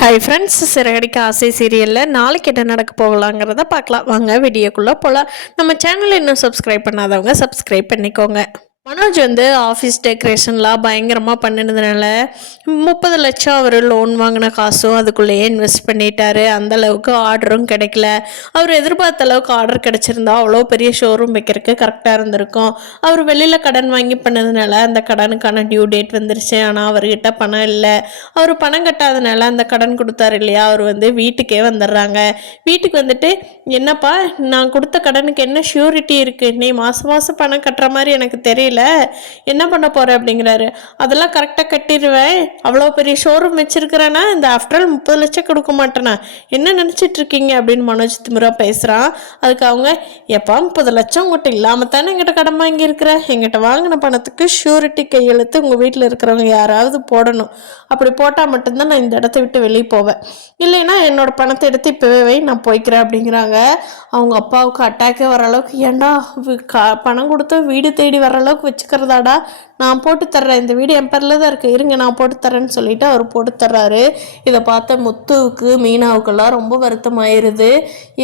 Hi friends, Siragadikka ஆசை சீரியலில் நாளைக்கு என்ன நடக்க போகலாங்கிறத பார்க்கலாம். வாங்க வீடியோக்குள்ளே போகலாம். நம்ம சேனலை இன்னும் சப்ஸ்கிரைப் பண்ணாதவங்க சப்ஸ்கிரைப் பண்ணிக்கோங்க. மனோஜ் ஆஃபீஸ் டெக்கரேஷன்லாம் பயங்கரமாக பண்ணினதுனால 30 லட்சம் அவர் லோன் வாங்கின காசும் அதுக்குள்ளேயே இன்வெஸ்ட் பண்ணிட்டாரு. அந்தளவுக்கு ஆர்டரும் கிடைக்கல. அவர் எதிர்பார்த்த அளவுக்கு ஆர்டர் கிடச்சிருந்தா அவ்வளோ பெரிய ஷோரூம் வைக்கிறதுக்கு கரெக்டாக இருந்திருக்கும். அவர் வெளியில் கடன் வாங்கி பண்ணதுனால அந்த கடனுக்கான டியூ டேட் வந்துருச்சு. ஆனால் அவர்கிட்ட பணம் இல்லை. அவர் பணம் கட்டாதனால அந்த கடன் கொடுத்தாரு இல்லையா, அவர் வீட்டுக்கே வந்துடுறாங்க. வீட்டுக்கு வந்துட்டு, என்னப்பா நான் கொடுத்த கடனுக்கு என்ன ஷூரிட்டி இருக்குது, நீ மாதம் மாதம் பணம் கட்டுற மாதிரி எனக்கு தெரியல, என்ன பண்ண போற அப்படிங்கிறாரு. அதெல்லாம் கரெக்டாக கட்டிடுவேன். அவ்வளோ பெரிய ஷோரூம் வச்சிருக்கிறேன்னா இந்த ஆஃப்டர் 30 லட்சம் கொடுக்க மாட்டேனா, என்ன நினச்சிட்டு இருக்கீங்க அப்படின்னு மனோஜ் திமிரா பேசுகிறான். அதுக்கு அவங்க, எப்போ 30 லட்சம் உங்கள்கிட்ட இல்லாமல் தானே எங்கிட்ட கடன் வாங்கி இருக்கிற, எங்கிட்ட வாங்கின பணத்துக்கு ஷூரிட்டி கையெழுத்து உங்கள் வீட்டில் இருக்கிறவங்க யாராவது போடணும். அப்படி போட்டால் மட்டும்தான் நான் இந்த இடத்த விட்டு வெளியே போவேன். இல்லைன்னா என்னோட பணத்தை எடுத்து இப்போவே நான் போய்க்கிறேன் அப்படிங்கிறாங்க. அவங்க அப்பாவுக்கு அட்டாக்கே வர அளவுக்கு, ஏண்டா பணம் கொடுத்து வீடு தேடி வர அளவுக்கு வச்சுக்கிறதாடா, நான் போட்டு தர்றேன், இந்த வீடு என் பேரில் தான் இருக்குது, இருங்க நான் போட்டு தர்றேன்னு சொல்லிட்டு அவர் போட்டு தர்றாரு. இதை பார்த்த முத்துவுக்கு மீனாவுக்கெல்லாம் ரொம்ப வருத்தம் ஆயிடுது.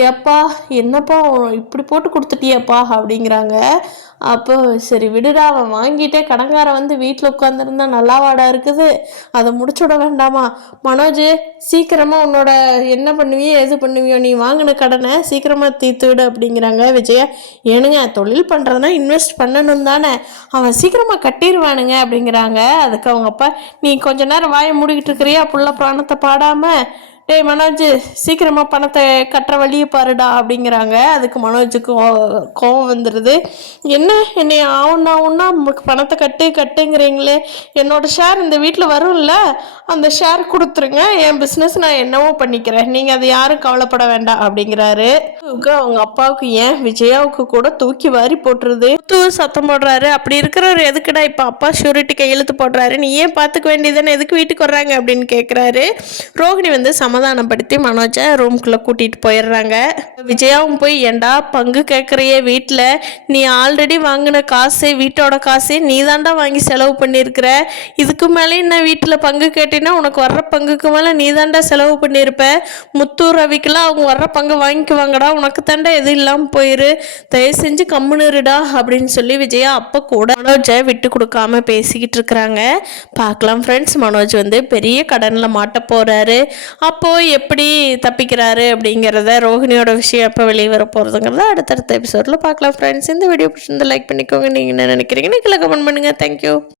ஏப்பா என்னப்பா இப்படி போட்டு கொடுத்துட்டியப்பா அப்படிங்கிறாங்க. அப்போ சரி விடுடா, அவன் வாங்கிட்டே கடங்காரன் வீட்டில் உட்காந்துருந்தா நல்லாவாடா இருக்குது, அதை முடிச்சுட வேண்டாமா மனோஜ், சீக்கிரமாக உன்னோட என்ன பண்ணுவியோ எது பண்ணுவியோ நீ வாங்கின கடனை சீக்கிரமாக தீர்த்து விடு அப்படிங்கிறாங்க. விஜயா, ஏனுங்க தொழில் பண்ணுறதுனா இன்வெஸ்ட் பண்ணணும் தானே, அவன் சீக்கிரமாக கட்டிடுவானுங்க அப்படிங்கிறாங்க. அதுக்கு அவங்க அப்பா, நீ கொஞ்ச நேரம் வாயை மூடிக்கிட்டு இருக்கிறியா புள்ள பிராணத்தை பாடாமல், டேய் மனோஜ் சீக்கிரமாக பணத்தை கட்டுற வழியை பாருடா அப்படிங்கிறாங்க. அதுக்கு மனோஜுக்கு கோவம் வந்துடுது. என்ன என்னை ஆவுன்னா பணத்தை கட்டுங்கிறீங்களே, என்னோட ஷேர் இந்த வீட்டில் வரும்ல, அந்த ஷேர் கொடுத்துருங்க, என் பிஸ்னஸ் நான் என்னவோ பண்ணிக்கிறேன், நீங்கள் அதை யாரும் கவலைப்பட வேண்டாம் அப்படிங்கிறாரு. அவங்க அப்பாவுக்கு ஏன் விஜயாவுக்கு கூட தூக்கி வாரி போட்டுருது. சத்தம் போடுறாரு. அப்படி இருக்கிறவர் எதுக்குடா இப்போ அப்பா ஷூரிட்டி கையெழுத்து போடுறாரு, நீ ஏன் பார்த்துக்க வேண்டியதானே, எதுக்கு வீட்டுக்கு வர்றாங்க அப்படின்னு கேட்குறாரு. ரோஹிணி சமாதானப்படுத்தி மனோஜை ரூம்குள்ளே கூட்டிகிட்டு போயிடுறாங்க. விஜயாவும் போய், ஏண்டா பங்கு கேட்குறையே வீட்டில், நீ ஆல்ரெடி வாங்கின காசு வீட்டோட காசே நீ தாண்டா வாங்கி செலவு பண்ணியிருக்கிற, இதுக்கு மேலே நான் வீட்டில் பங்கு கேட்டினா உனக்கு வர்ற பங்குக்கு மேலே நீ தாண்டா செலவு பண்ணியிருப்ப, முத்து ரவிக்கெல்லாம் அவங்க வர்ற பங்கு வாங்கிக்குவாங்கடா, உனக்கு தாண்டா எதுவும் இல்லாமல் போயிரு, தயவு செஞ்சு கம்முனுருடா அப்படின்னு சொல்லி விஜயா அப்போ கூட மனோஜை விட்டு கொடுக்காம பேசிக்கிட்டு இருக்கிறாங்க. பார்க்கலாம் ஃப்ரெண்ட்ஸ், மனோஜ் பெரிய கடனில் மாட்ட போகிறாரு. அப்போது எப்படி தப்பிக்கிறாரு அப்படிங்கிறத, ரோஹிணியோட விஷயம் எப்போ வெளியே வர போகிறதுங்கிறத அடுத்தடுத்த எபிசோடில் பார்க்கலாம் ஃப்ரெண்ட்ஸ். இந்த வீடியோ பிடிச்சிருந்தா லைக் பண்ணிக்கோங்க. நீங்கள் என்ன நினைக்கிறீங்கன்னு கீழே கமெண்ட் பண்ணுங்கள். தேங்க்யூ.